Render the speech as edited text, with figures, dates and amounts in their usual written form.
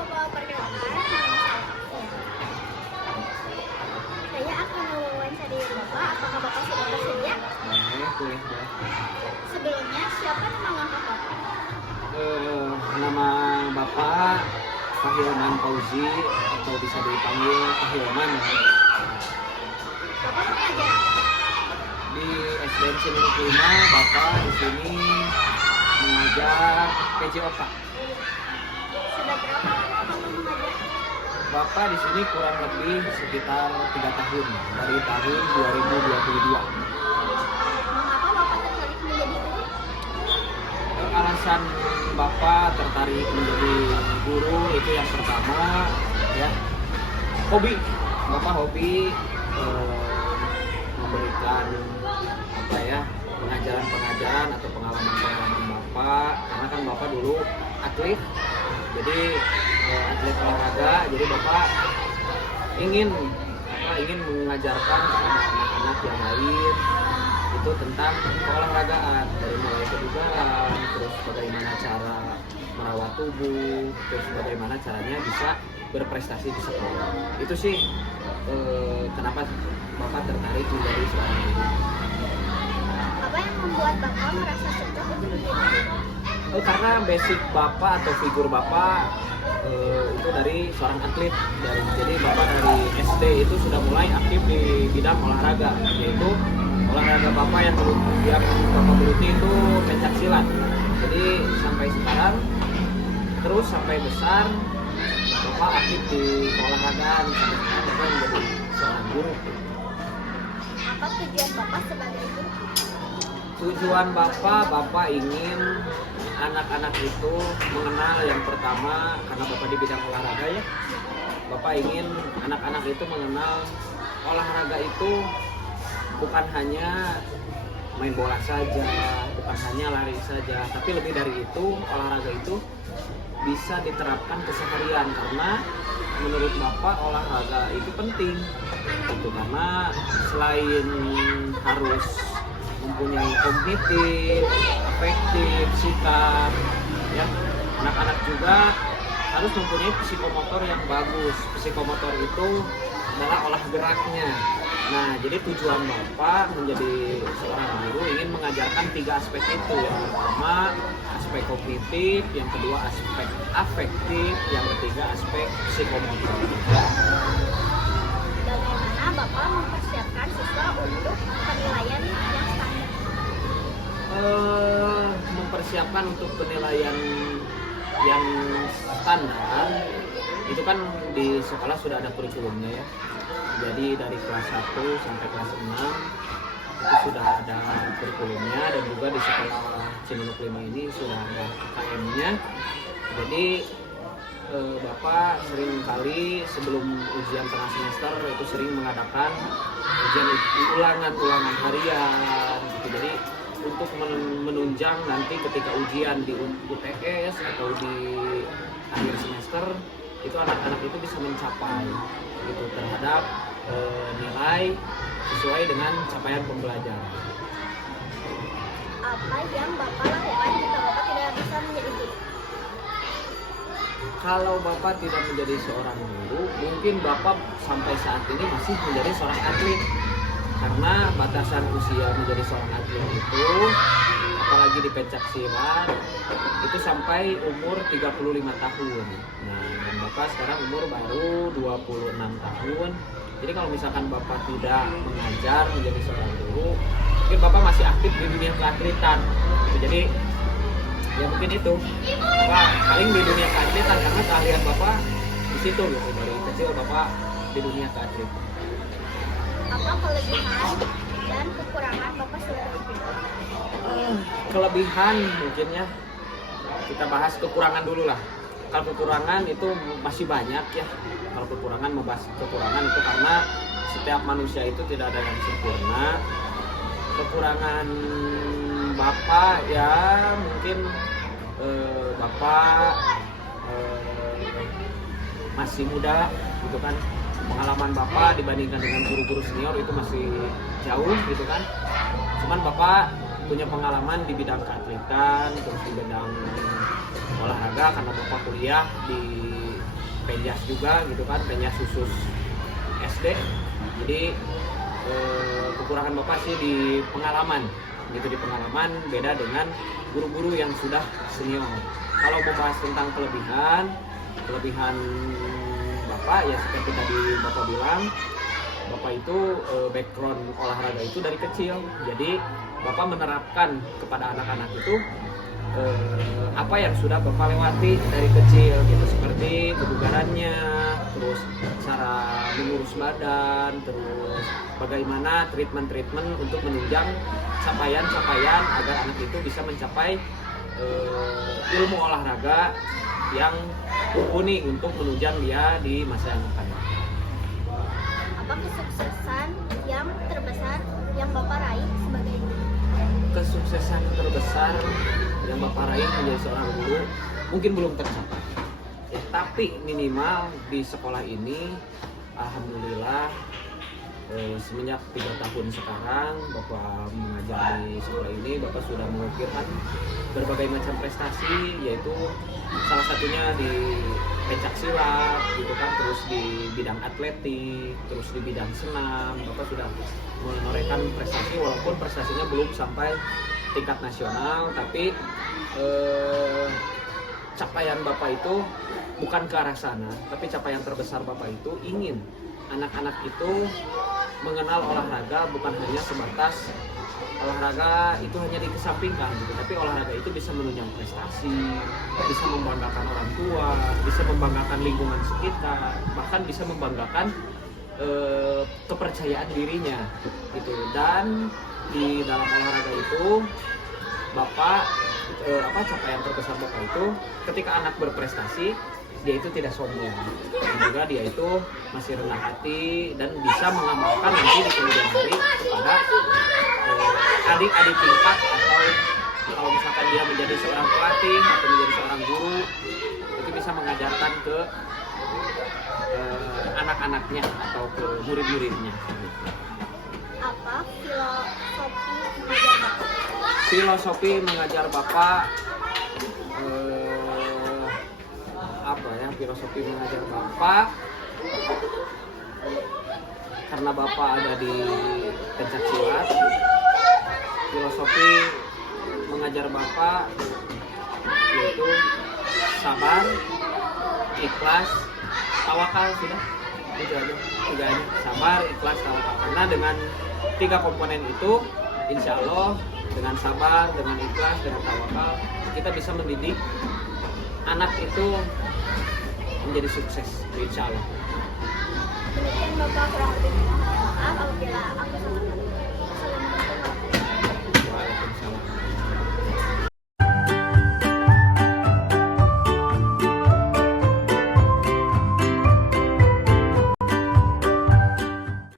coba perkenalkan, nama saya Saya akan mewawancari Bapak. Apakah Bapak sudah bersedia? Boleh. Sebelumnya, siapa nama lengkap Bapak? Nama Bapak Fahilman Fauzi atau bisa dipanggil Fahilman Bapak mengajar apa? di SDN Cimanuk 5. Bapak di sini mengajar PJ Otak. Sudah berapa lama Bapak mengajar? Bapak di sini kurang lebih sekitar 3 tahun dari tahun 2022. Mengapa Bapak tertarik menjadi guru? Alasan Bapak tertarik menjadi guru itu yang pertama ya, hobi. Bapak hobi memberikan pengajaran atau pengalaman Bapak, karena kan Bapak dulu atlet, jadi atlet olahraga, jadi Bapak ingin mengajarkan kepada anak-anak yang lain itu tentang keolahragaan, dari mulai kebugaran, terus bagaimana cara merawat tubuh, terus bagaimana caranya bisa berprestasi di sekolah. Itu sih kenapa Bapak tertarik menjadi seorang guru. Apa yang membuat Bapak merasa cocok untuk menjadi guru? Karena basic Bapak atau figur Bapak itu dari seorang atlet. Jadi Bapak dari SD itu sudah mulai aktif di bidang olahraga, yaitu olahraga Bapak yang Bapak geluti itu pencak silat. Jadi sampai sekarang terus sampai besar Bapak aktif di keolahragaan, sampai sekarang Bapak menjadi seorang guru. Apa tujuan Bapak sebagai guru? Tujuan Bapak ingin anak-anak itu mengenal, yang pertama karena Bapak di bidang olahraga ya, Bapak ingin anak-anak itu mengenal olahraga itu bukan hanya main bola saja, bukan hanya lari saja, tapi lebih dari itu, olahraga itu bisa diterapkan keseharian, karena menurut Bapak olahraga itu penting itu, karena selain harus mempunyai kognitif, afektif, sikap ya, anak-anak juga harus mempunyai psikomotor yang bagus. Psikomotor itu adalah olah geraknya. Nah, jadi tujuan Bapak menjadi seorang guru ingin mengajarkan 3 aspek itu. Yang pertama aspek kognitif, yang kedua aspek afektif, yang ketiga aspek psikomotor. Bagaimana Bapak mempersiapkan siswa untuk penilaian yang standar? Mempersiapkan untuk penilaian yang standar itu kan di sekolah sudah ada kurikulumnya ya. Jadi dari kelas 1 sampai kelas 6 itu sudah ada kurikulumnya, dan juga di sekolah Cimanuk 5 ini sudah ada KM-nya. Jadi Bapak sering kali sebelum ujian tengah semester itu sering mengadakan ujian ulangan harian gitu. Jadi untuk menunjang nanti ketika ujian di UTS atau di akhir semester itu anak-anak itu bisa mencapai gitu terhadap nilai sesuai dengan capaian pembelajaran. Apa yang Bapak lakukan jika Bapak tidak bisa menjadi guru? Kalau Bapak tidak menjadi seorang guru, mungkin Bapak sampai saat ini masih menjadi seorang atlet, karena batasan usia menjadi seorang atlet itu, apalagi di pencak silat, itu sampai umur 35 tahun. Nah, dan Bapak sekarang umur baru 26 tahun. Jadi kalau misalkan Bapak tidak mengajar menjadi seorang guru, mungkin Bapak masih aktif di dunia keatletan. Jadi ya mungkin itu Bapak paling di dunia keatletan, karena keahlian Bapak di situ gitu, dari kecil Bapak di dunia keatletan. Apa kelebihan dan kekurangan Bapak sebagai guru? Kelebihan mungkin ya, kita bahas kekurangan dulu lah. Kalau kekurangan itu masih banyak ya. Kalau membahas kekurangan itu karena setiap manusia itu tidak ada yang sempurna. Kekurangan Bapak ya mungkin Bapak masih muda gitu kan. Pengalaman Bapak dibandingkan dengan guru-guru senior itu masih jauh gitu kan. Cuman Bapak punya pengalaman di bidang keatletan, terus di bidang olahraga karena bapak kuliah di Penyas juga gitu kan, Penyas khusus SD. Jadi kekurangan bapak sih di pengalaman gitu, di pengalaman beda dengan guru-guru yang sudah senior. Kalau membahas tentang kelebihan bapak ya seperti tadi bapak bilang, bapak itu background olahraga itu dari kecil, jadi bapak menerapkan kepada anak-anak itu apa yang sudah bapak lewati dari kecil gitu, seperti kebugarannya, terus cara mengurus badan, terus bagaimana treatment untuk menunjang capaian agar anak itu bisa mencapai ilmu olahraga yang mumpuni untuk menunjang dia di masa yang akan datang. Apa kesuksesan yang terbesar yang Bapak raih sebagai guru? Kesuksesan terbesar yang bapak raih menjadi seorang guru mungkin belum tercapai ya, tapi minimal di sekolah ini alhamdulillah semenjak 3 tahun sekarang bapak mengajar di sekolah ini, bapak sudah mengukirkan berbagai macam prestasi, yaitu salah satunya di pencak silat gitu kan, terus di bidang atletik, terus di bidang senam. Bapak sudah menorehkan prestasi, walaupun prestasinya belum sampai tingkat nasional, tapi capaian bapak itu bukan ke arah sana, tapi capaian terbesar bapak itu ingin anak-anak itu mengenal olahraga bukan hanya sebatas olahraga itu hanya dikesampingkan gitu, tapi olahraga itu bisa menunjang prestasi, bisa membanggakan orang tua, bisa membanggakan lingkungan sekitar, bahkan bisa membanggakan kepercayaan dirinya gitu. Dan di dalam olahraga itu bapak capaian terbesar bapak itu ketika anak berprestasi, dia itu tidak sombong, dan juga dia itu masih rendah hati dan bisa mengamalkan nanti di kemudian hari kepada adik-adik tingkat, atau kalau misalkan dia menjadi seorang pelatih atau menjadi seorang guru, itu bisa mengajarkan ke anak-anaknya atau ke murid-muridnya. Apa filosofi mengajar Bapak? Filosofi mengajar bapak filosofi mengajar bapak karena bapak ada di pencak silat. Filosofi mengajar bapak yaitu sabar, ikhlas, tawakal. Sudah itu aja, 3 aja, sabar, ikhlas, tawakal. Karena dengan 3 komponen itu, insya Allah dengan sabar, dengan ikhlas, dengan tawakal, kita bisa mendidik anak itu menjadi sukses, insya Allah. Demikian Bapak, kurang lebih maaf apabila aku salah.